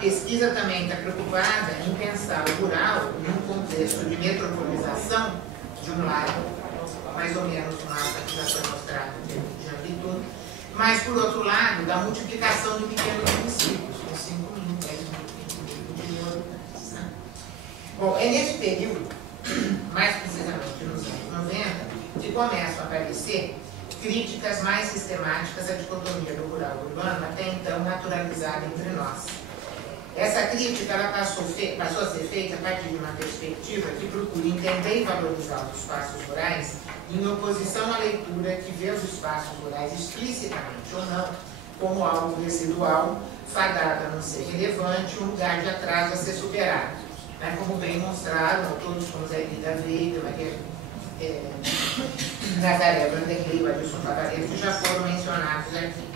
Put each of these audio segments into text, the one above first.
pesquisa também está preocupada em pensar o rural num contexto de metropolização, de um lado, mais ou menos no mapa que já foi mostrado de amplitude, mas, por outro lado, da multiplicação de pequenos municípios, com 5 mil, 10 mil habitantes. Né? Bom, é nesse período, mais precisamente nos anos 90, que começam a aparecer críticas mais sistemáticas à dicotomia do rural e urbano, até então naturalizada entre nós. Essa crítica ela passou a ser feita a partir de uma perspectiva que procura entender e valorizar os espaços rurais em oposição à leitura que vê os espaços rurais explicitamente ou não como algo residual, fadado a não ser relevante, um lugar de atraso a ser superado. Né? Como bem mostraram todos como Zé Guida Veiga, Nazaré Vanderlei, Adilson Cavaleiro, que já foram mencionados aqui.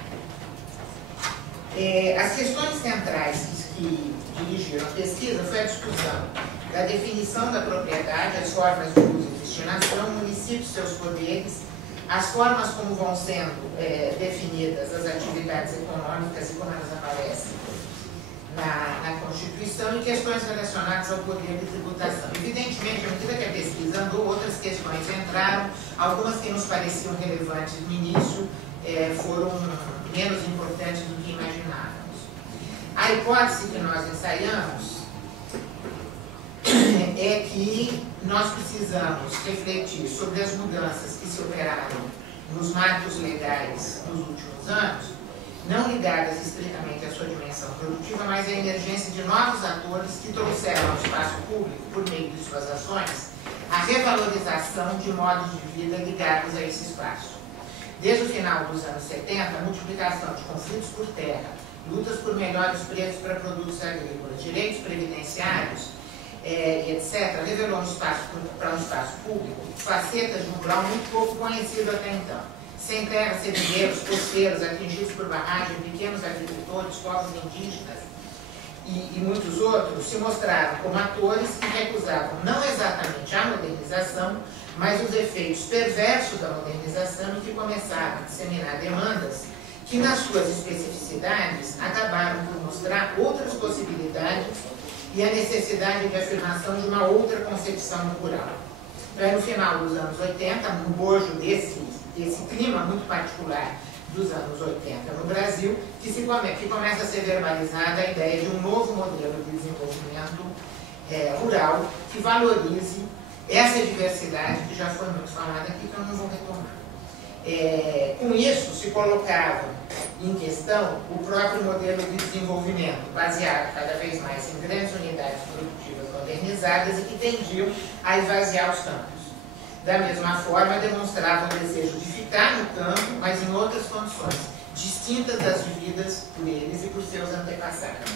As questões centrais que dirigiram a pesquisa foi a discussão da definição da propriedade, as formas de uso e destinação, o município e seus poderes, as formas como vão sendo definidas as atividades econômicas e como elas aparecem na Constituição, e questões relacionadas ao poder de tributação. Evidentemente, à medida que a pesquisa andou, outras questões entraram, algumas que nos pareciam relevantes no início foram menos importantes do que imaginávamos. A hipótese que nós ensaiamos é que nós precisamos refletir sobre as mudanças que se operaram nos marcos legais nos últimos anos, não ligadas estritamente à sua dimensão produtiva, mas à emergência de novos atores que trouxeram ao espaço público, por meio de suas ações, a revalorização de modos de vida ligados a esse espaço. Desde o final dos anos 70, a multiplicação de conflitos por terra, lutas por melhores preços para produtos agrícolas, direitos previdenciários, etc., revelou para um espaço público facetas de um rural muito pouco conhecido até então. Sem terra, seringueiros, costeiros, atingidos por barragem, pequenos agricultores, povos indígenas e muitos outros se mostraram como atores que recusavam não exatamente a modernização, mas os efeitos perversos da modernização e que começaram a disseminar demandas que, nas suas especificidades, acabaram por mostrar outras possibilidades e a necessidade de afirmação de uma outra concepção do rural. Então, no final dos anos 80, no bojo desse clima muito particular dos anos 80 no Brasil, que começa a ser verbalizada a ideia de um novo modelo de desenvolvimento rural que valorize essa diversidade que já foi muito falada aqui, que eu não vou retomar. Com isso, se colocava em questão o próprio modelo de desenvolvimento, baseado cada vez mais em grandes unidades produtivas modernizadas e que tendiam a esvaziar os campos. Da mesma forma, demonstrava o desejo de ficar no campo, mas em outras condições, distintas das vividas por eles e por seus antepassados.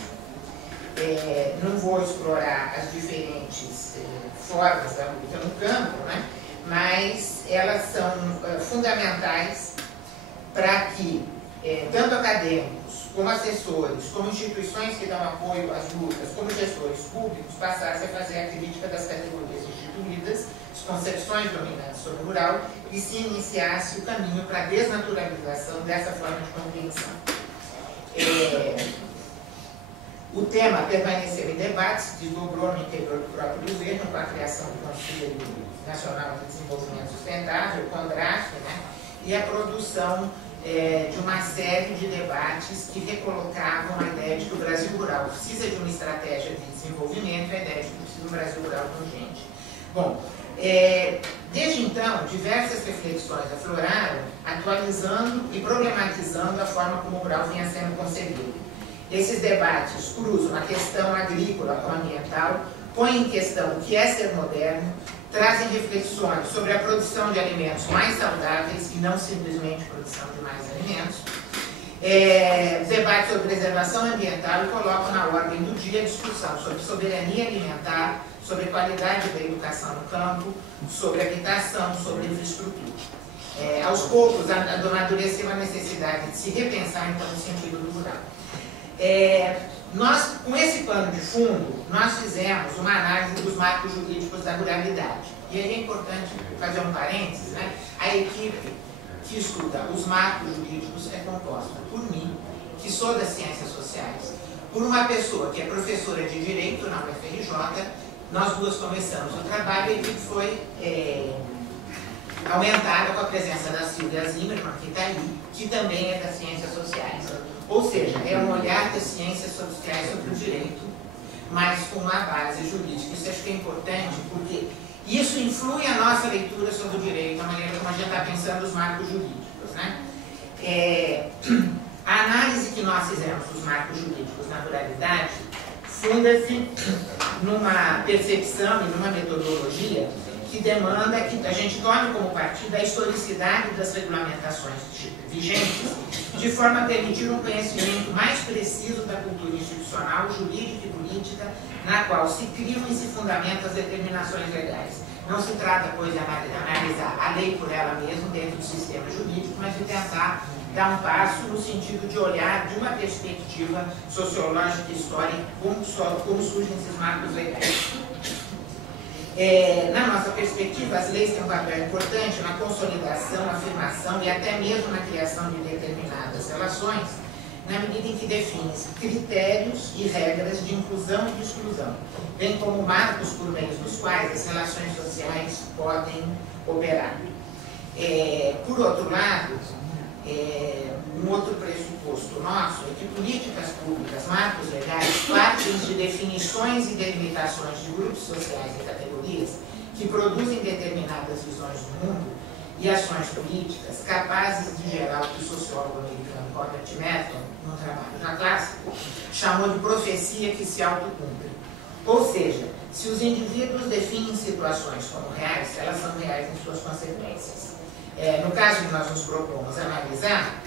Não vou explorar as diferentes formas da luta no campo, né? Mas elas são fundamentais para que tanto acadêmicos, como assessores, como instituições que dão apoio às lutas, como gestores públicos, passassem a fazer a crítica das categorias instituídas, as concepções dominantes sobre o rural, e se iniciasse o caminho para a desnaturalização dessa forma de compreensão. O tema permaneceu em debate, se desdobrou no interior do próprio governo, com a criação do Conselho Nacional de Desenvolvimento Sustentável, o CONDRAF, né? E a produção de uma série de debates que recolocavam a ideia de que o Brasil rural precisa de uma estratégia de desenvolvimento e a ideia de que precisa de um Brasil rural urgente. Bom, desde então, diversas reflexões afloraram, atualizando e problematizando a forma como o rural vinha sendo concebido. Esses debates cruzam a questão agrícola com a ambiental, põem em questão o que é ser moderno, trazem reflexões sobre a produção de alimentos mais saudáveis e não simplesmente produção de mais alimentos, debates sobre preservação ambiental e colocam na ordem do dia a discussão sobre soberania alimentar, sobre qualidade da educação no campo, sobre habitação, sobre infraestrutura. Aos poucos, amadureceu a necessidade de se repensar enquanto sentido do rural. Nós, com esse pano de fundo, nós fizemos uma análise dos marcos jurídicos da ruralidade. E aí é importante fazer um parênteses, né? A equipe que estuda os marcos jurídicos é composta por mim, que sou das ciências sociais, por uma pessoa que é professora de Direito na UFRJ. Nós duas começamos o trabalho e ele foi aumentada com a presença da Silvia Zimmermann, que está aí, que também é das Ciências Sociais. Ou seja, é um olhar das Ciências Sociais sobre o direito, mas com uma base jurídica. Isso acho que é importante, porque isso influi a nossa leitura sobre o direito, a maneira como a gente está pensando os marcos jurídicos, né? A análise que nós fizemos dos marcos jurídicos na ruralidade funda-se numa percepção e numa metodologia que demanda que a gente tome como partido a historicidade das regulamentações vigentes, de forma a permitir um conhecimento mais preciso da cultura institucional, jurídica e política, na qual se criam e se fundamentam as determinações legais. Não se trata, pois, de analisar a lei por ela mesma dentro do sistema jurídico, mas de tentar dar um passo no sentido de olhar de uma perspectiva sociológica e histórica como surgem esses marcos legais. Na nossa perspectiva, as leis têm um papel importante na consolidação, afirmação e até mesmo na criação de determinadas relações, na medida em que definem critérios e regras de inclusão e de exclusão, bem como marcos por meio dos quais as relações sociais podem operar. Por outro lado, um outro pressuposto nosso é que políticas públicas, marcos legais, partem de definições e delimitações de grupos sociais e categorias que produzem determinadas visões do mundo e ações políticas capazes de gerar o que o sociólogo americano Robert Merton, num trabalho já clássico, chamou de profecia que se autocumpre. Ou seja, se os indivíduos definem situações como reais, elas são reais em suas consequências. No caso que nós nos propomos analisar,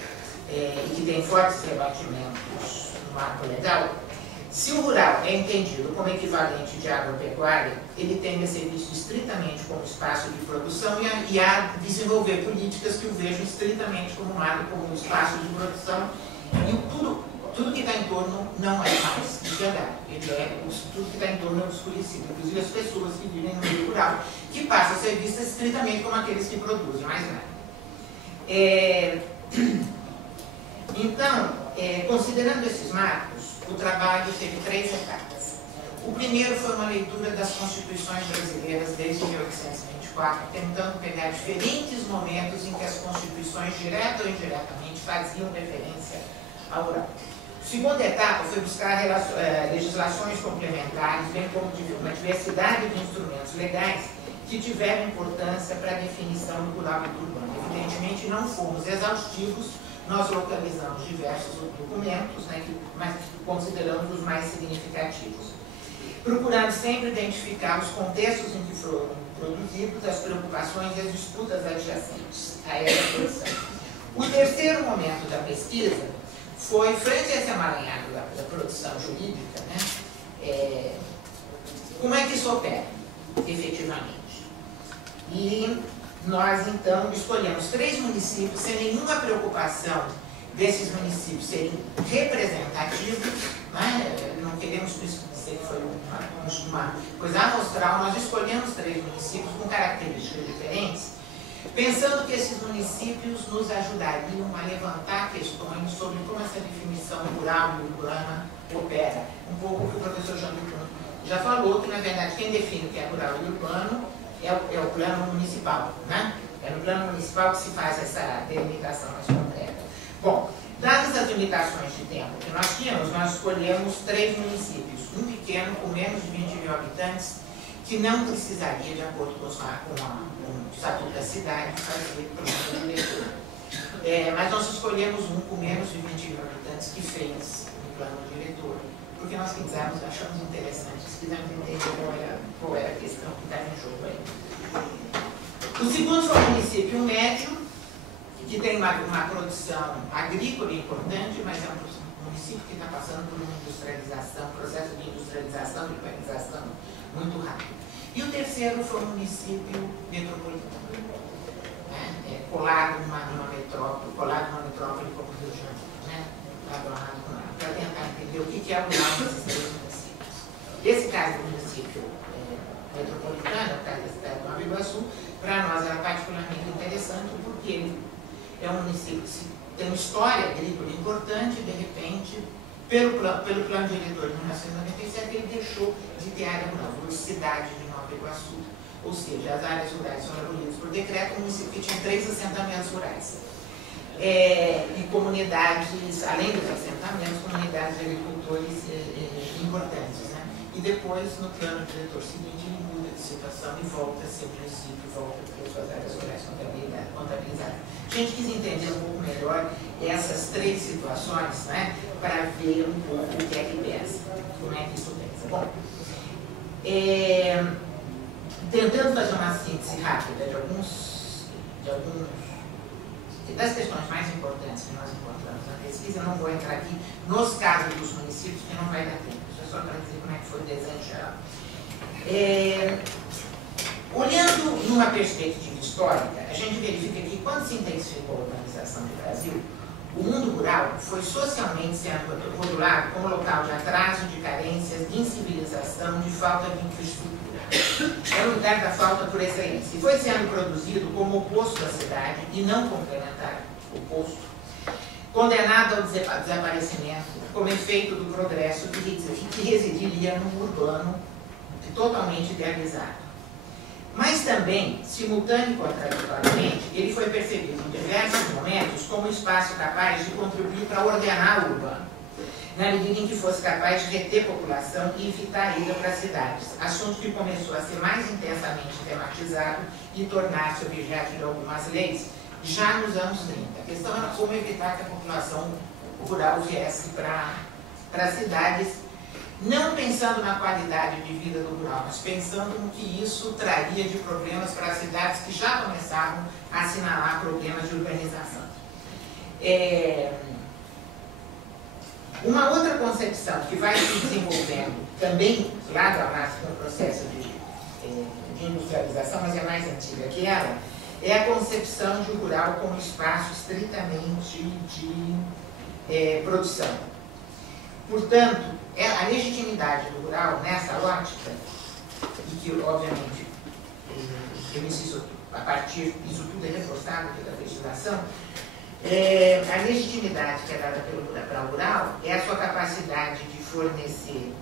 e que tem fortes rebatimentos no marco legal, se o rural é entendido como equivalente de agropecuária, ele tende a ser visto estritamente como espaço de produção e a desenvolver políticas que o vejam estritamente como um espaço de produção, e tudo que está em torno não é mais enxergado. Tudo que está em torno é obscurecido, inclusive as pessoas que vivem no meio rural, que passam a ser vistas estritamente como aqueles que produzem, mais nada. Então, considerando esses marcos, o trabalho teve 3 etapas. O primeiro foi uma leitura das constituições brasileiras desde 1824, tentando pegar diferentes momentos em que as constituições, direta ou indiretamente, faziam referência ao rural. A segunda etapa foi buscar legislações complementares, bem como uma diversidade de instrumentos legais que tiveram importância para a definição do rural e do urbano. Evidentemente, não fomos exaustivos, nós localizamos diversos documentos, né, mas consideramos os mais significativos. Procurando sempre identificar os contextos em que foram produzidos, as preocupações e as disputas adjacentes a essa produção. O terceiro momento da pesquisa foi, frente a esse amaranhado da produção jurídica, né, como é que isso opera, efetivamente. E nós, então, escolhemos 3 municípios sem nenhuma preocupação desses municípios serem representativos, né? Não queremos dizer que foi uma coisa amostral, nós escolhemos 3 municípios com características diferentes, pensando que esses municípios nos ajudariam a levantar questões sobre como essa definição rural e urbana opera. Um pouco o que o professor Jean-Luc já falou, que na verdade quem define o que é rural e urbano é o plano municipal, né? É no plano municipal que se faz essa delimitação mais concreta. Bom, dadas as limitações de tempo que nós tínhamos, nós escolhemos 3 municípios, um pequeno com menos de 20 mil habitantes, que não precisaria, de acordo com o estatuto da cidade, fazer plano diretor. Mas nós escolhemos um com menos de 20 mil habitantes que fez o plano diretor, porque nós achamos interessante, quisemos entender qual era a questão que estava em jogo aí. O segundo foi um município médio, que tem uma produção agrícola importante, mas é um município que está passando por uma industrialização, processo de industrialização e urbanização muito rápido. E o terceiro foi um município metropolitano, né? Colado numa metrópole como o Rio de Janeiro, né? Para tentar entender o que é o rural desses 3 municípios. Esse caso do município metropolitano, o caso da cidade de Nova Iguaçu, para nós era particularmente interessante porque ele é um município que tem uma história agrícola importante e, de repente, Pelo plano diretor de 1997, ele deixou de ter área rural, por cidade de Nova Iguaçu. Ou seja, as áreas rurais foram abolidas por decreto, o município tinha 3 assentamentos rurais. E comunidades, além dos assentamentos, comunidades de agricultores importantes. Né? E depois, no plano diretor seguinte, ele muda de situação e volta a ser município, volta a ter suas áreas rurais contabilizadas. A gente quis entender um pouco melhor essas 3 situações, né, para ver um pouco o que é que pensa, como é que isso pensa. Bom, tentando fazer uma síntese rápida das questões mais importantes que nós encontramos na pesquisa, eu não vou entrar aqui nos casos dos municípios, que não vai dar tempo, isso é só para dizer como é que foi o desenho geral. Olhando numa perspectiva histórica, a gente verifica que quando se intensificou a urbanização do Brasil, o mundo rural foi socialmente sendo rotulado como local de atraso, de carências, de incivilização, de falta de infraestrutura. Era o lugar da falta por excelência. E foi sendo produzido como oposto à cidade e não complementar, oposto, condenado ao desaparecimento como efeito do progresso que residiria no urbano totalmente idealizado. Mas também, simultâneo e contraditoriamente, ele foi percebido em diversos momentos como espaço capaz de contribuir para ordenar o urbano, na medida em que fosse capaz de reter população e evitar a ida para as cidades, assunto que começou a ser mais intensamente tematizado e tornar-se objeto de algumas leis já nos anos 30. A questão era como evitar que a população rural viesse para as cidades, não pensando na qualidade de vida do rural, mas pensando no que isso traria de problemas para as cidades que já começavam a assinalar problemas de urbanização. Uma outra concepção que vai se desenvolvendo também lado a lado no processo de industrialização, mas é mais antiga que ela, é a concepção de rural como espaço estritamente de produção. Portanto, a legitimidade do rural nessa ótica, e que obviamente eu insisto, a partir disso tudo é reforçado pela legislação, a legitimidade que é dada para o rural é a sua capacidade de fornecer,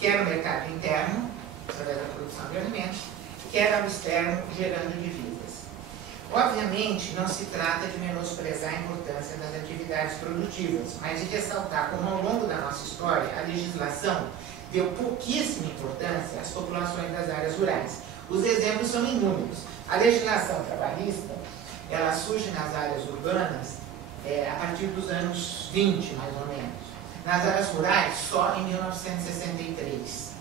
quer no mercado interno, através da produção de alimentos, quer ao externo, gerando divisas. Obviamente, não se trata de menosprezar a importância das atividades produtivas, mas de ressaltar como, ao longo da nossa história, a legislação deu pouquíssima importância às populações das áreas rurais. Os exemplos são inúmeros. A legislação trabalhista, ela surge nas áreas urbanas a partir dos anos 20, mais ou menos. Nas áreas rurais, só em 1963.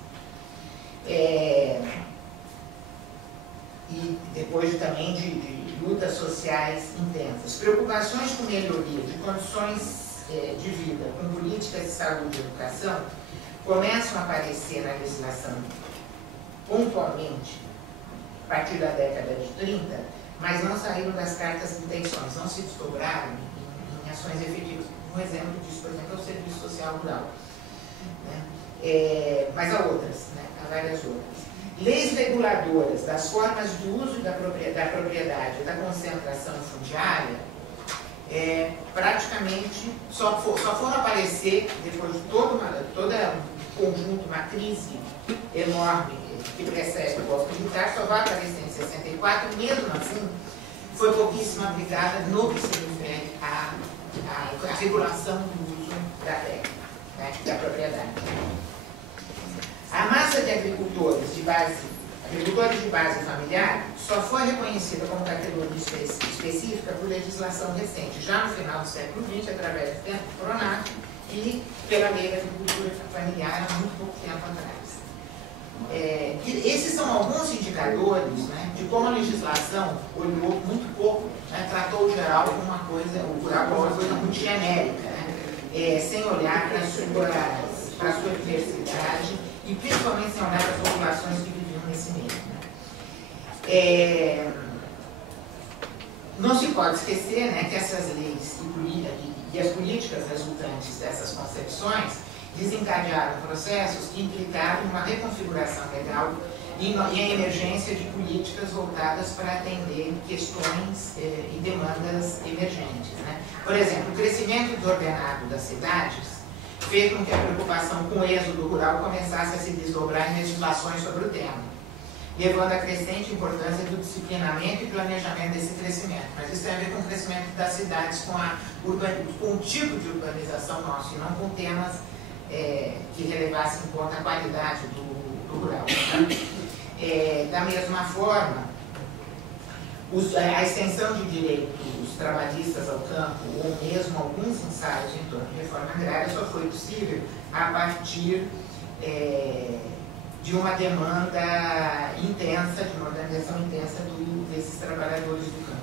E depois também de lutas sociais intensas. Preocupações com melhoria de condições de vida, com políticas de saúde e educação, começam a aparecer na legislação pontualmente a partir da década de 30, mas não saíram das cartas de intenções, não se desdobraram em ações efetivas. Um exemplo disso, por exemplo, é o Serviço Social Rural. Né? Mas há outras, né? Há várias outras. Leis reguladoras das formas de uso da propriedade e da concentração fundiária praticamente só foram aparecer depois de todo um conjunto, uma crise enorme que precede o golpe militar, só vai aparecer em 64, e mesmo assim foi pouquíssimo aplicada no que se refere à regulação do uso da terra, né, da propriedade. A massa de agricultores de base familiar só foi reconhecida como categoria específica por legislação recente, já no final do século XX, através do tempo do PRONAF e pela lei da agricultura familiar há muito pouco tempo atrás. Esses são alguns indicadores, né, de como a legislação olhou muito pouco, né, tratou o geral como uma coisa, o rural como uma coisa muito genérica, né, sem olhar para a sua diversidade e principalmente sem olhar para as populações que viviam nesse meio. Né. Não se pode esquecer, né, que essas leis e as políticas resultantes dessas concepções desencadearam processos que implicaram uma reconfiguração legal e a emergência de políticas voltadas para atender questões e demandas emergentes. Né? Por exemplo, o crescimento desordenado das cidades fez com que a preocupação com o êxodo rural começasse a se desdobrar em legislações sobre o tema, levando a crescente importância do disciplinamento e planejamento desse crescimento. Mas isso tem a ver com o crescimento das cidades, com o tipo de urbanização nosso, e não com temas que relevassem em conta a qualidade do rural. Da mesma forma, a extensão de direitos trabalhistas ao campo, ou mesmo alguns ensaios em torno de reforma agrária, só foi possível a partir de uma demanda intensa, de uma organização intensa desses trabalhadores do campo,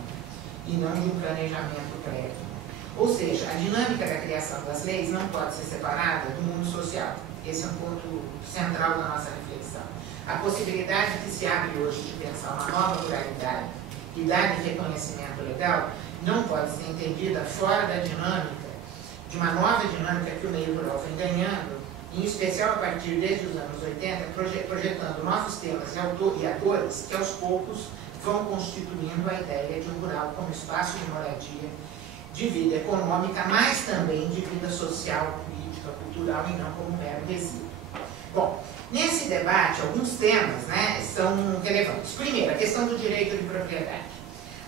e não de um planejamento prévio. Ou seja, a dinâmica da criação das leis não pode ser separada do mundo social. Esse é um ponto central da nossa reflexão. A possibilidade que se abre hoje de pensar uma nova ruralidade e dar reconhecimento legal não pode ser entendida fora da dinâmica, de uma nova dinâmica que o meio rural vem ganhando, em especial a partir desde os anos 80, projetando novos temas e atores que aos poucos vão constituindo a ideia de um rural como espaço de moradia, de vida econômica, mas também de vida social, política, cultural e não como mero resíduo. Bom, nesse debate, alguns temas são relevantes. Primeiro, a questão do direito de propriedade.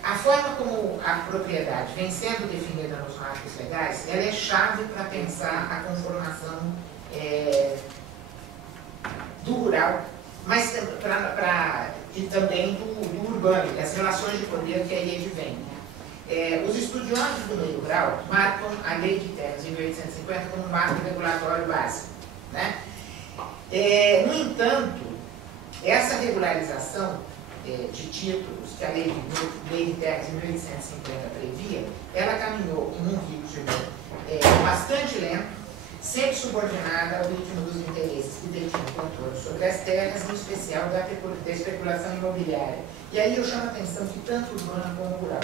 A forma como a propriedade vem sendo definida nos marcos legais, ela é chave para pensar a conformação do rural, mas e também do urbano, as relações de poder que aí advêm. Os estudiosos do meio rural marcam a Lei de Terras de 1850 como um marco regulatório básico. No entanto, essa regularização de títulos que a Lei de Terras de 1850 previa, ela caminhou em um ritmo bastante lento, sempre subordinada ao ritmo dos interesses que detinham controle sobre as terras, em especial da especulação imobiliária. E aí eu chamo a atenção que tanto urbana como rural.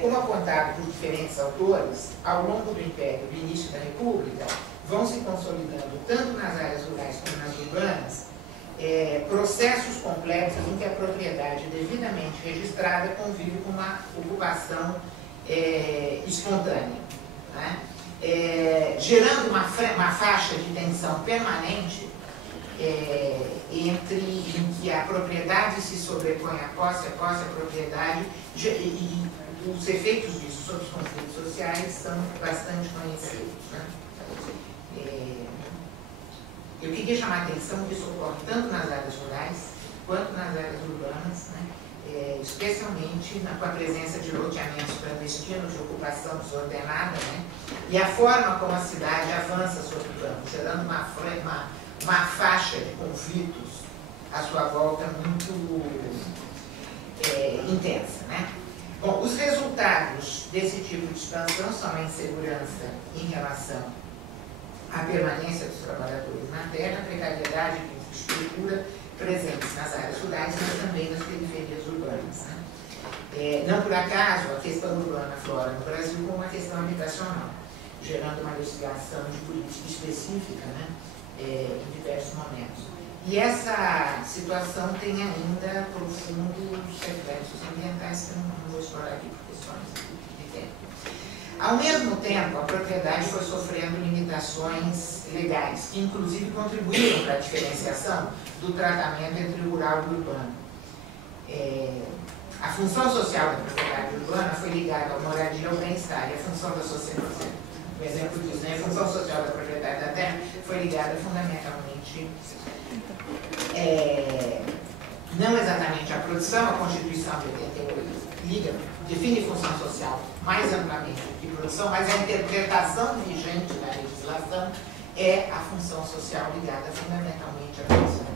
Como apontado por diferentes autores, ao longo do Império e do início da República, vão se consolidando, tanto nas áreas rurais como nas urbanas, processos complexos em que a propriedade devidamente registrada convive com uma ocupação espontânea, gerando uma faixa de tensão permanente em que a propriedade se sobrepõe à posse, a propriedade, e os efeitos disso sobre os conflitos sociais são bastante conhecidos. Eu queria chamar a atenção que isso ocorre tanto nas áreas rurais quanto nas áreas urbanas, especialmente com a presença de loteamentos clandestinos, de ocupação desordenada, e a forma como a cidade avança sobre o campo, gerando uma faixa de conflitos à sua volta muito intensa. Bom, os resultados desse tipo de expansão são a insegurança em relação à permanência dos trabalhadores na terra, a precariedade de infraestrutura presentes nas áreas rurais, mas também nas periferias urbanas. Não por acaso a questão urbana flora no Brasil como uma questão habitacional, gerando uma legislação de política específica em diversos momentos. E essa situação tem ainda profundos reflexos ambientais que eu não vou explorar aqui por questões de tempo. Ao mesmo tempo, a propriedade foi sofrendo limitações legais, que inclusive contribuíram para a diferenciação do tratamento entre o rural e o urbano. A função social da propriedade urbana foi ligada à moradia e ao bem-estar, e a função da sociedade, o exemplo disso, a função social da propriedade da terra foi ligada fundamentalmente, não exatamente à produção. A Constituição de 88 define função social mais amplamente do que produção, mas a interpretação vigente da legislação é a função social ligada fundamentalmente à produção.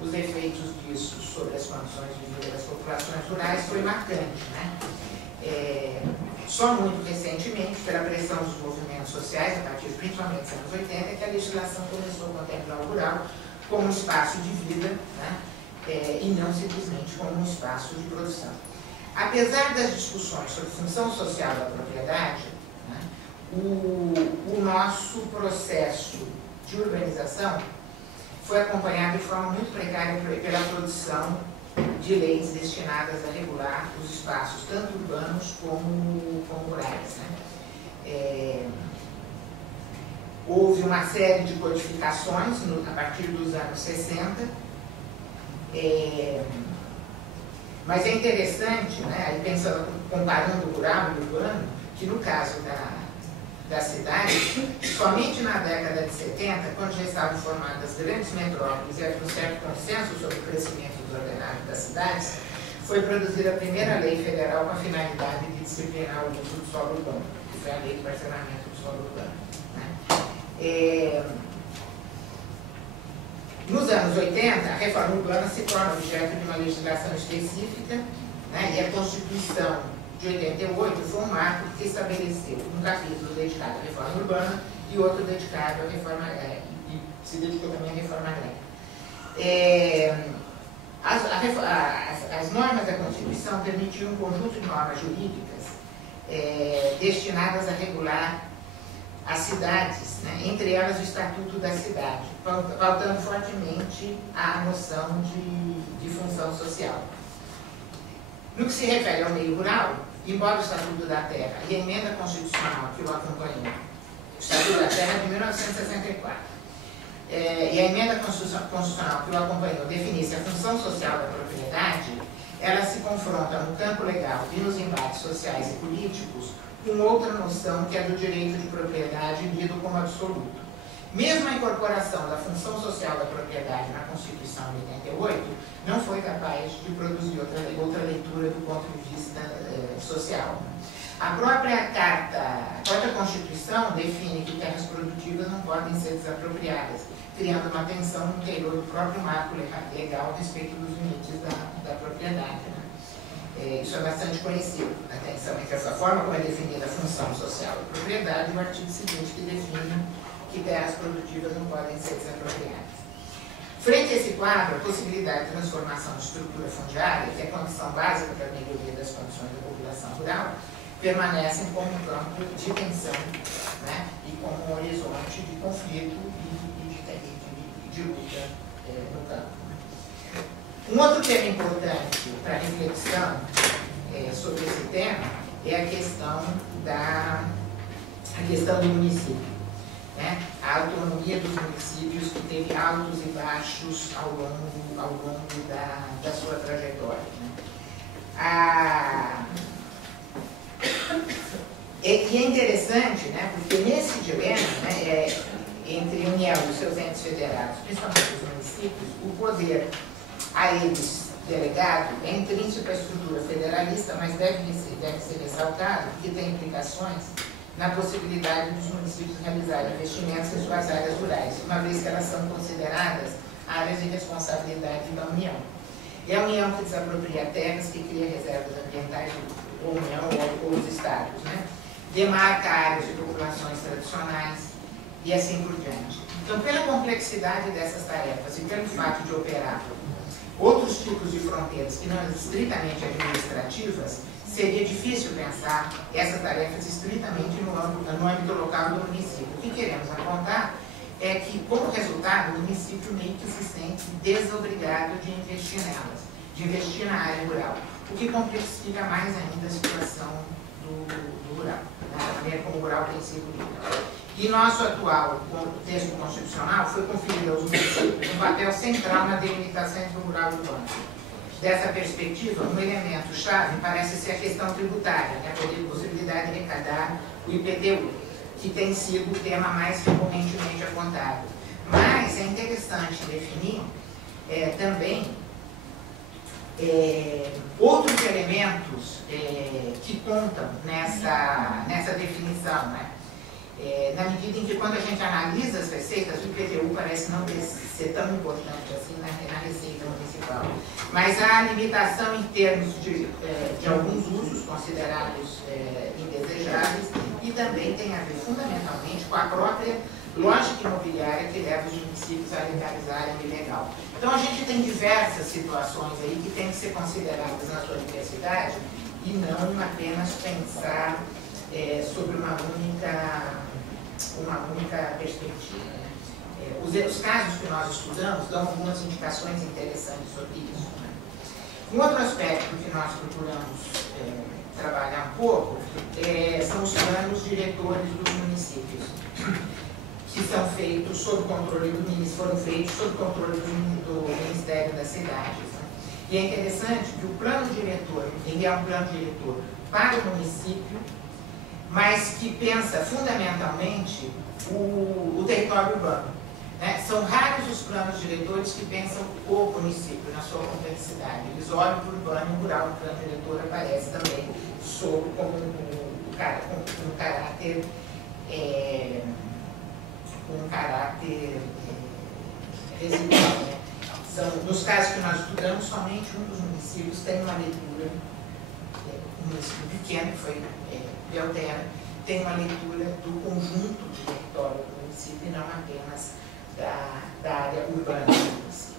Os efeitos disso sobre as condições de vida das populações rurais foi marcante. Só muito recentemente, pela pressão dos movimentos sociais, a partir principalmente dos anos 80, que a legislação começou a contemplar o rural como um espaço de vida, e não simplesmente como um espaço de produção. Apesar das discussões sobre função social da propriedade, o nosso processo de urbanização foi acompanhado de forma muito precária pela produção de leis destinadas a regular os espaços, tanto urbanos como rurais. houve uma série de codificações a partir dos anos 60. Mas é interessante, né, aí pensando, comparando o rural e o urbano, que no caso da cidade, somente na década de 70, quando já estavam formadas grandes metrópoles e havia um certo consenso sobre o crescimento desordenado das cidades, foi produzida a primeira lei federal com a finalidade de disciplinar o uso do solo urbano, que foi a Lei de Parcelamento do Solo Urbano. Né? Nos anos 80, a reforma urbana se torna objeto de uma legislação específica, né? E a Constituição de 88 foi um marco que estabeleceu um capítulo dedicado à reforma urbana e outro dedicado à reforma agrária, e se dedicou também à reforma agrária. As normas da Constituição permitiam um conjunto de normas jurídicas destinadas a regular as cidades, né? Entre elas o Estatuto da Cidade, pautando fortemente a noção de função social. No que se refere ao meio rural, embora o Estatuto da Terra e a emenda constitucional que o acompanhou, o Estatuto da Terra é de 1964, e a emenda constitucional que o acompanhou definisse a função social da propriedade, ela se confronta no campo legal e nos embates sociais e políticos com outra noção que é do direito de propriedade lido como absoluto. Mesmo a incorporação da função social da propriedade na Constituição de 88 não foi capaz de produzir outra leitura do ponto de vista social. A própria Constituição define que terras produtivas não podem ser desapropriadas, criando uma tensão no interior do próprio marco legal a respeito dos limites da propriedade. Né? Isso é bastante conhecido, a tensão entre essa forma como é definida a função social da propriedade e o artigo seguinte que define que terras produtivas não podem ser desapropriadas. Frente a esse quadro, a possibilidade de transformação de estrutura fundiária, que é a condição básica para a melhoria das condições da população rural, permanecem como um campo de tensão, né, e como um horizonte de conflito e de luta no campo. Um outro tema importante para reflexão sobre esse tema é a questão do município. Né? A autonomia dos municípios que teve altos e baixos ao longo da sua trajetória. Né? E é interessante, né, porque nesse dilema, né, entre a União e os seus entes federados, principalmente os municípios, o poder a eles delegado é intrínseco à estrutura federalista, mas deve ser ressaltado que tem implicações na possibilidade dos municípios realizarem investimentos em suas áreas rurais, uma vez que elas são consideradas áreas de responsabilidade da União. É a União que desapropria terras, que cria reservas ambientais, ou a União ou os Estados, né? Demarca áreas de populações tradicionais e assim por diante. Então, pela complexidade dessas tarefas e pelo fato de operar outros tipos de fronteiras que não estritamente administrativas, seria difícil pensar essas tarefas estritamente no âmbito local do município. O que queremos apontar é que, como resultado, o município meio que se sente desobrigado de investir nelas, de investir na área rural, o que complexifica mais ainda a situação do rural, né, da maneira como o rural tem sido lido. E nosso atual texto constitucional foi conferido aos municípios um papel central na delimitação entre o rural e o urbano. Dessa perspectiva, um elemento-chave parece ser a questão tributária, né, a possibilidade de arrecadar o IPTU, que tem sido o tema mais recorrentemente apontado. Mas é interessante definir também outros elementos que contam nessa definição, né? Na medida em que, quando a gente analisa as receitas, o IPTU parece não ser tão importante assim na receita municipal. Mas há limitação em termos de alguns usos considerados indesejáveis e também tem a ver fundamentalmente com a própria lógica imobiliária que leva os municípios a legalizarem o ilegal. Então a gente tem diversas situações aí que têm que ser consideradas na sua diversidade e não apenas pensar sobre uma única perspectiva. Né? Os casos que nós estudamos dão algumas indicações interessantes sobre isso. Né? Um outro aspecto que nós procuramos trabalhar um pouco são os planos diretores dos municípios, que são feitos sob controle do Ministério do Ministério das Cidades. Né? E é interessante que o plano diretor, ele é um plano diretor para o município, mas que pensa fundamentalmente o território urbano. Né? São raros os planos diretores que pensam o município na sua complexidade. Eles olham para o urbano e o rural, o plano diretor aparece também como um caráter residual. Né? Nos casos que nós estudamos, somente um dos municípios tem uma leitura, um município pequeno, que foi Belterra, tem uma leitura do conjunto do território do município e não apenas da área urbana do município.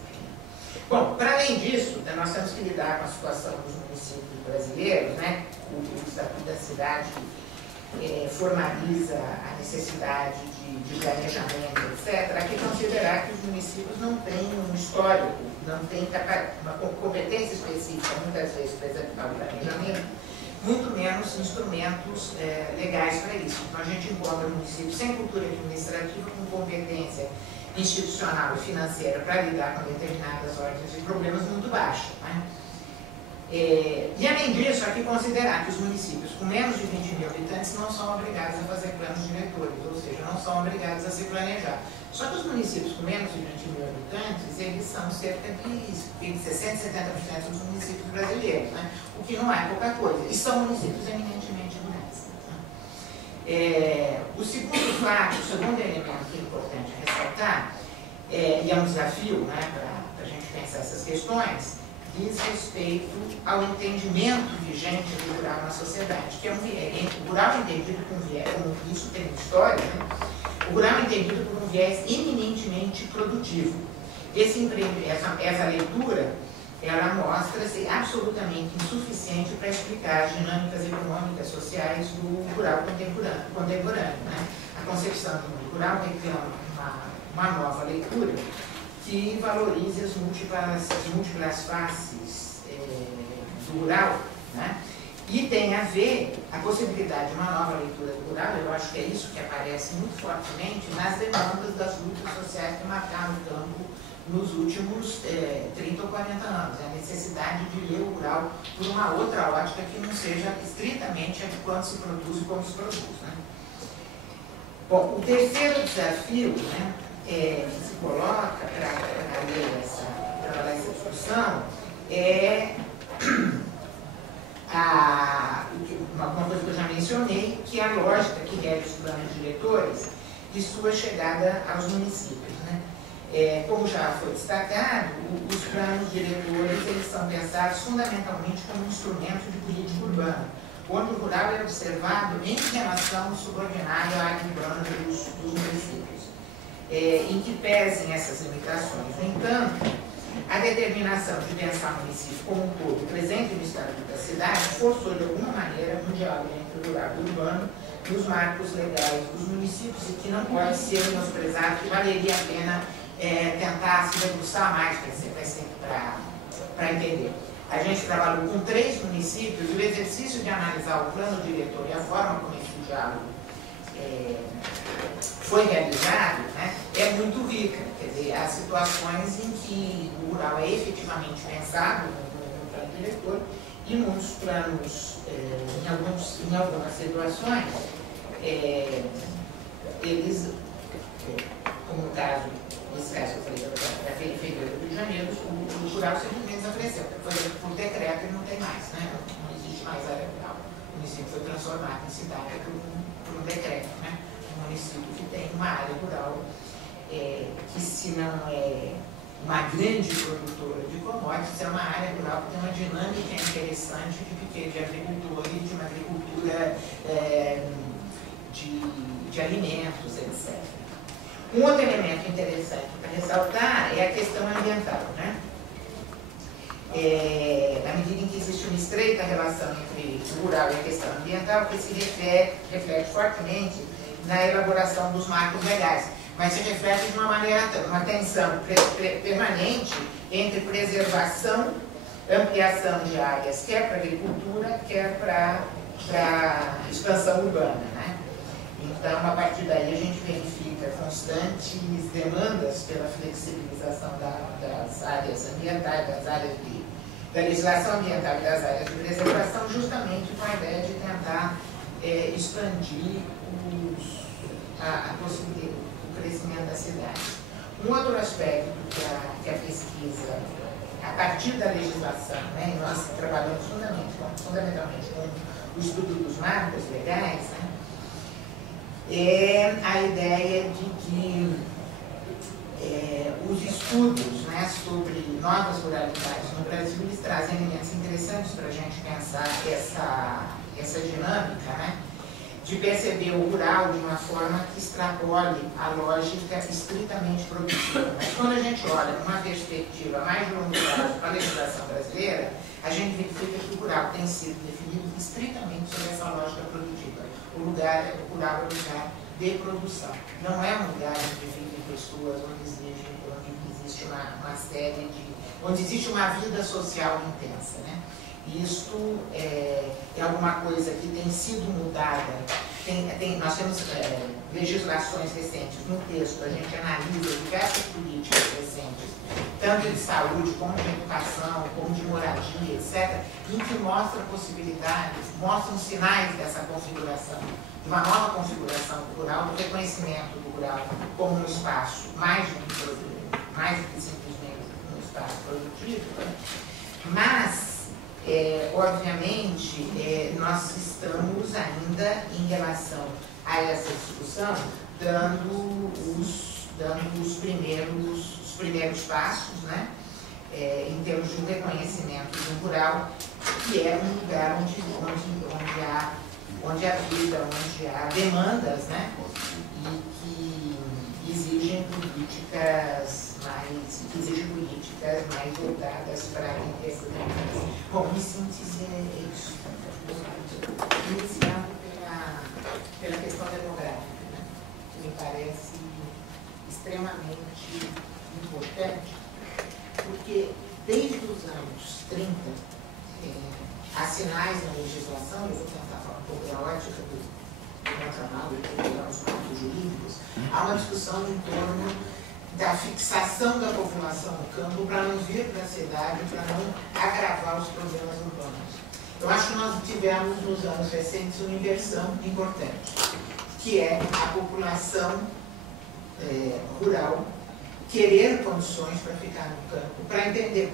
Bom, para além disso, nós temos que lidar com a situação dos municípios brasileiros, né? O Estatuto da Cidade formaliza a necessidade de planejamento, etc., há que considerar que os municípios não têm um histórico, não têm uma competência específica, muitas vezes, para executar o planejamento, muito menos instrumentos legais para isso. Então, a gente encontra municípios sem cultura administrativa, com competência institucional e financeira para lidar com determinadas ordens de problemas muito baixa. Né? E além disso, há que considerar que os municípios com menos de 20 mil habitantes não são obrigados a fazer planos diretores, ou seja, não são obrigados a se planejar. Só que os municípios com menos de 20 mil habitantes, eles são cerca de 60%, 70% dos municípios brasileiros, né? O que não é pouca coisa, e são municípios eminentemente rurais. O segundo fato, o segundo elemento que é importante ressaltar, e é um desafio, né, para a gente pensar essas questões, diz respeito ao entendimento vigente do rural na sociedade, que é o rural entendido com viés, como isso tem história, né? O rural entendido por um viés eminentemente produtivo. Essa leitura, ela mostra-se absolutamente insuficiente para explicar as dinâmicas econômicas sociais do rural contemporâneo. Né? A concepção do rural reclama uma nova leitura que valorize as múltiplas faces do rural, né? E tem a ver a possibilidade de uma nova leitura do rural, eu acho que é isso que aparece muito fortemente nas demandas das lutas sociais que marcaram o campo nos últimos 30 ou 40 anos, a necessidade de ler o rural por uma outra ótica que não seja estritamente a de quanto se produz e como se produz. Né? Bom, o terceiro desafio, né, que se coloca para ler essa discussão é uma coisa que eu já mencionei, que é a lógica que rege os planos diretores de sua chegada aos municípios. Né? Como já foi destacado, os planos diretores eles são pensados fundamentalmente como um instrumento de política urbana, onde o rural é observado em relação subordinada à área urbana dos municípios. Em que pesem essas limitações. No entanto, a determinação de pensar o município como um todo presente no Estatuto da Cidade forçou de alguma maneira um diálogo entre o rural e o urbano nos marcos legais dos municípios e que não pode ser menosprezado, que valeria a pena tentar se debruçar mais para entender. A gente trabalhou com 3 municípios e o exercício de analisar o plano diretor e a forma como esse diálogo foi realizado, né, é muito rica. Quer dizer, há situações em que o rural é efetivamente pensado no plano diretor e muitos planos, em algumas situações, eles, como no caso, nesse caso que eu falei da periferia do Rio de Janeiro, o rural simplesmente desapareceu. Por decreto ele não tem mais, né? Não existe mais área rural. O município foi transformado em cidade por um decreto, né? Um município que tem uma área rural que, se não é uma grande produtora de commodities, é uma área rural que tem uma dinâmica interessante de agricultura e de uma agricultura de alimentos, etc. Um outro elemento interessante para ressaltar é a questão ambiental, né? Na medida em que existe uma estreita relação entre o rural e a questão ambiental, que se reflete fortemente na elaboração dos marcos legais, mas se reflete de uma maneira, uma tensão permanente entre preservação, ampliação de áreas, quer para a agricultura, quer para a expansão urbana, né? Então, a partir daí, a gente verifica constantes demandas pela flexibilização das áreas ambientais, da legislação ambiental e das áreas de preservação, justamente com a ideia de tentar expandir o crescimento das cidades. Um outro aspecto que a pesquisa, a partir da legislação, né, e nós trabalhamos fundamentalmente com o estudo dos marcos legais, né, é a ideia de que os estudos, né, sobre novas ruralidades no Brasil, eles trazem elementos interessantes para a gente pensar essa dinâmica, né, de perceber o rural de uma forma que extrapole a lógica estritamente produtiva. Mas quando a gente olha numa perspectiva mais de longo prazo para a legislação brasileira, a gente verifica que o rural tem sido definido estritamente sobre essa lógica produtiva. O rural é um lugar de produção. Não é um lugar onde vivem pessoas, onde existe uma série de... onde existe uma vida social intensa, né? Isto é alguma coisa que tem sido mudada. Nós temos legislações recentes. No texto, a gente analisa diversas políticas recentes, tanto de saúde, como de educação, como de moradia, etc., em que mostram possibilidades, mostram sinais dessa configuração, de uma nova configuração rural, do reconhecimento do rural como um espaço mais do que simplesmente um espaço produtivo, né? Mas, obviamente, nós estamos ainda, em relação a essa discussão, dando os primeiros passos, né, em termos de um reconhecimento do rural, que é um lugar onde há vida, onde há demandas, né, e que exigem políticas mais voltadas para essas demandas. Bom, em síntese, é isso. Iniciando pela questão demográfica, né, que me parece extremamente importante, porque desde os anos 30, há sinais na legislação, eu vou tentar falar um pouco da ótica do meu trabalho, dos marcos jurídicos, há uma discussão em torno da fixação da população no campo para não vir para a cidade, para não agravar os problemas urbanos. Eu acho que nós tivemos nos anos recentes uma inversão importante, que é a população rural querer condições para ficar no campo, para entender,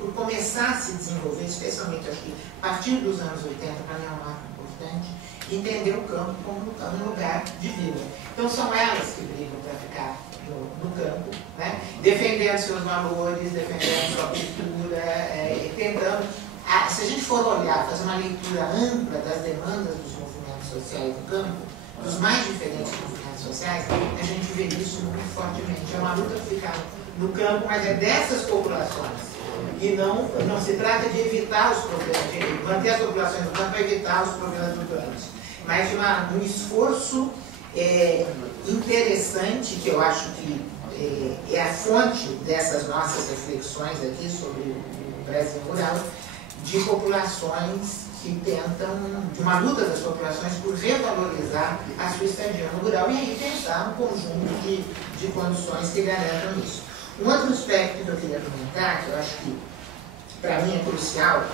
por começar a se desenvolver, especialmente acho que a partir dos anos 80, para mim é um marco importante, entender o campo como um lugar de vida. Então são elas que brigam para ficar no campo, né? Defendendo seus valores, defendendo sua cultura, tentando... se a gente for olhar, fazer uma leitura ampla das demandas dos movimentos sociais do campo, dos mais diferentes movimentos sociais, a gente vê isso muito fortemente. É uma luta por ficar no campo, mas é dessas populações. E não se trata de evitar os problemas, de manter as populações no campo para evitar os problemas urbanos, mas de um esforço interessante, que eu acho que é a fonte dessas nossas reflexões aqui sobre o Brasil rural, de populações que tentam, de uma luta das populações por revalorizar a sua estadia no rural e aí pensar um conjunto de condições que garantam isso. Um outro aspecto que eu queria comentar, que eu acho que para mim é crucial,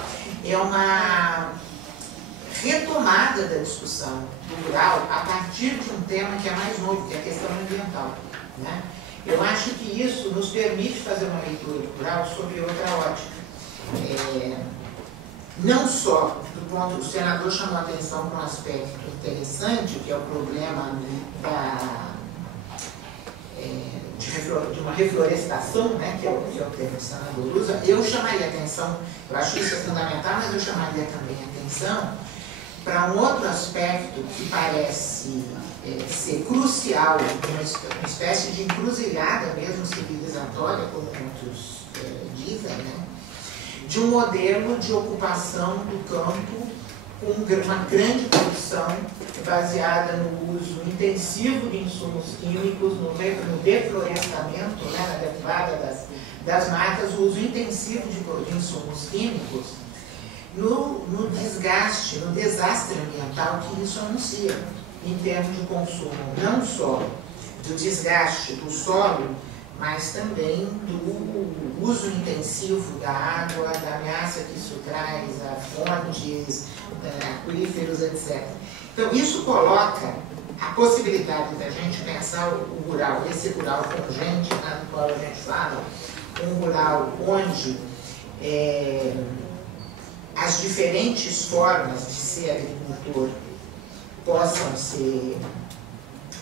é uma retomada da discussão do rural a partir de um tema que é mais novo, que é a questão ambiental, né? Eu acho que isso nos permite fazer uma leitura do rural sobre outra ótica. Não só do ponto, o senador chamou a atenção para um aspecto interessante, que é o problema de uma reflorestação, né, que é o termo que o senador usa. Eu chamaria atenção, eu acho isso fundamental, mas eu chamaria também atenção para um outro aspecto que parece ser crucial, uma espécie de encruzilhada mesmo civilizatória, como muitos dizem, né? De um modelo de ocupação do campo com uma grande produção baseada no uso intensivo de insumos químicos, no deflorestamento, né, na derrubada das matas, o uso intensivo de insumos químicos, no desgaste, no desastre ambiental que isso anuncia. em termos de consumo, não só do desgaste do solo, mas também do uso intensivo da água, da ameaça que isso traz a fontes, aquíferos, etc. Então, isso coloca a possibilidade da gente pensar o rural, esse rural congente, do qual a gente fala, um rural onde as diferentes formas de ser agricultor possam ser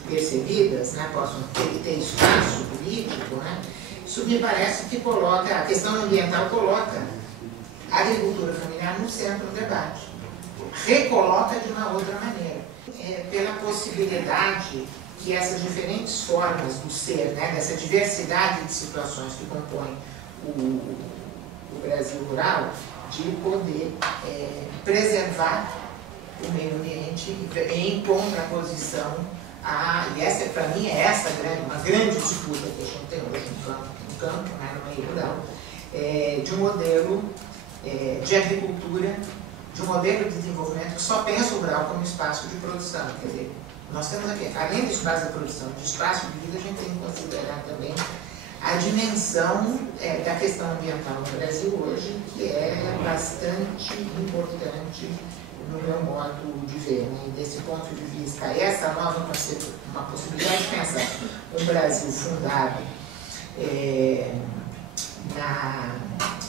percebidas, né, possam ter espaço político, né, isso me parece que coloca, a questão ambiental coloca a agricultura familiar no centro do debate, recoloca de uma outra maneira, pela possibilidade que essas diferentes formas do ser, né, dessa diversidade de situações que compõem o Brasil rural, de poder preservar o meio ambiente em contraposição e essa, para mim, uma grande disputa que a gente tem hoje no campo, né, no meio rural, de um modelo de agricultura, de um modelo de desenvolvimento que só pensa o rural como espaço de produção. Quer dizer, nós temos aqui, além do espaço da produção, de espaço de vida, a gente tem que considerar também a dimensão da questão ambiental no Brasil hoje, que é bastante importante no meu modo de ver, né? E desse ponto de vista, essa nova uma possibilidade de pensar um Brasil fundado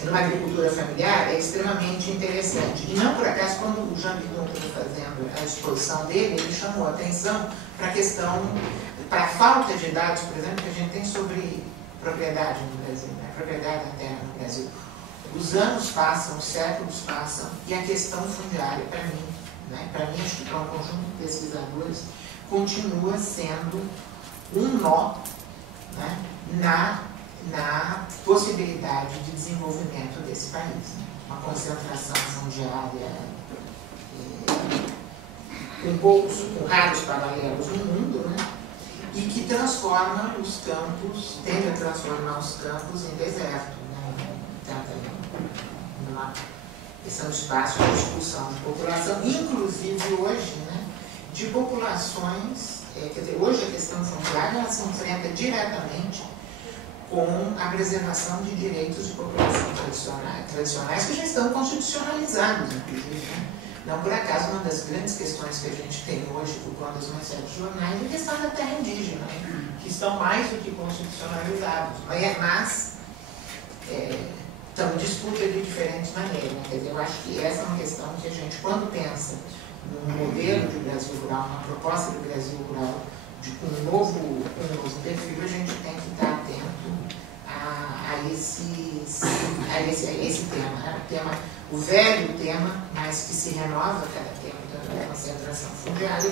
numa agricultura familiar é extremamente interessante. E não por acaso, quando o Jean Bidon estava fazendo a exposição dele, ele chamou a atenção para a questão, para a falta de dados, por exemplo, que a gente tem sobre propriedade no Brasil, né? Propriedade da terra no Brasil. Os anos passam, os séculos passam, e a questão fundiária, para mim, né? Para mim, acho que para um conjunto de pesquisadores, continua sendo um nó, né? na possibilidade de desenvolvimento desse país. Né? Uma concentração fundiária com raros paralelos no mundo, né? E que transforma os campos, tende a transformar os campos em deserto, né? Esse é um espaço de discussão de população, inclusive hoje, né, de populações, quer dizer, hoje a questão fundiária ela se enfrenta diretamente com a preservação de direitos de população tradicionais que já estão constitucionalizados, inclusive. Né? Não por acaso, uma das grandes questões que a gente tem hoje, por conta dos manchetes de jornais, é a questão da terra indígena, né? Que estão mais do que constitucionalizados, mas estão em disputa de diferentes maneiras. Né? Quer dizer, eu acho que essa é uma questão que a gente, quando pensa num modelo de Brasil rural, uma proposta de Brasil rural, com um novo perfil, a gente tem que estar atento a esse tema, né? O velho tema, mas que se renova cada tempo, da concentração fundiária,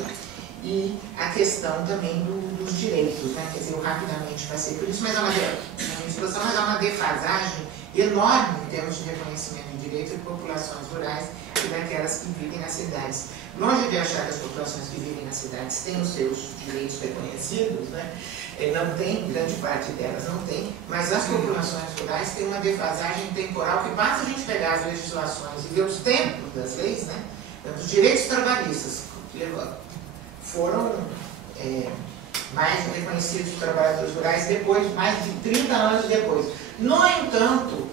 e a questão também dos direitos, né? Quer dizer, eu rapidamente passei por isso, mas é uma defasagem enorme em termos de reconhecimento de direitos de populações rurais e daquelas que vivem nas cidades. Longe de achar que as populações que vivem nas cidades têm os seus direitos reconhecidos, né? Não tem, grande parte delas não tem, mas as populações rurais têm uma defasagem temporal que basta a gente pegar as legislações e ver os tempos das leis, né? Os direitos trabalhistas foram mais reconhecidos dos trabalhadores rurais depois, mais de 30 anos depois. No entanto,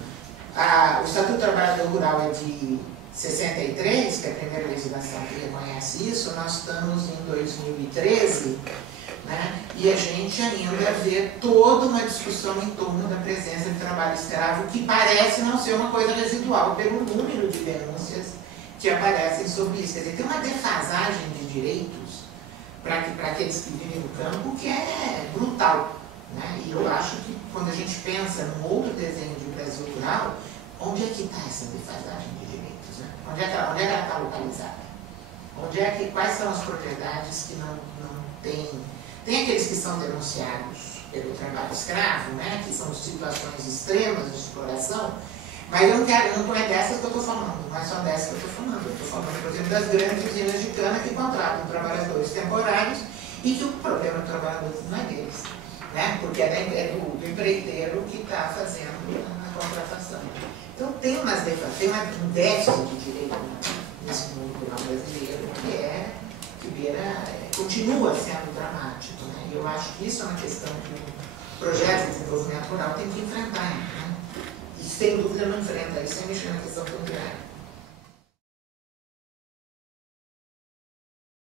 o Estatuto do Trabalhador Rural é de 63, que é a primeira legislação que reconhece isso. Nós estamos em 2013, né? E a gente ainda vê toda uma discussão em torno da presença de trabalho escravo, que parece não ser uma coisa residual pelo número de denúncias que aparecem sobre isso. Quer dizer, tem uma defasagem de direitos para aqueles que vivem no campo que é brutal. Né? E eu acho que quando a gente pensa num outro desenho de Brasil rural, onde é que está essa defasagem de direitos? Né? Onde é que ela está localizada? Quais são as propriedades que não têm? Tem aqueles que são denunciados pelo trabalho escravo, né? Que são situações extremas de exploração, mas não é dessas que eu estou falando, não é só dessas que eu estou falando. Eu estou falando, por exemplo, das grandes usinas de cana que contratam trabalhadores temporários e que o problema do trabalhador não é deles. Né? Porque é do empreiteiro que está fazendo a contratação. Então tem um déficit de direito nesse mundo rural brasileiro que beira continua sendo dramático, né? E eu acho que isso é uma questão que o projeto de desenvolvimento rural tem que enfrentar, né? E sem dúvida não enfrenta isso sem mexer na questão fundiária.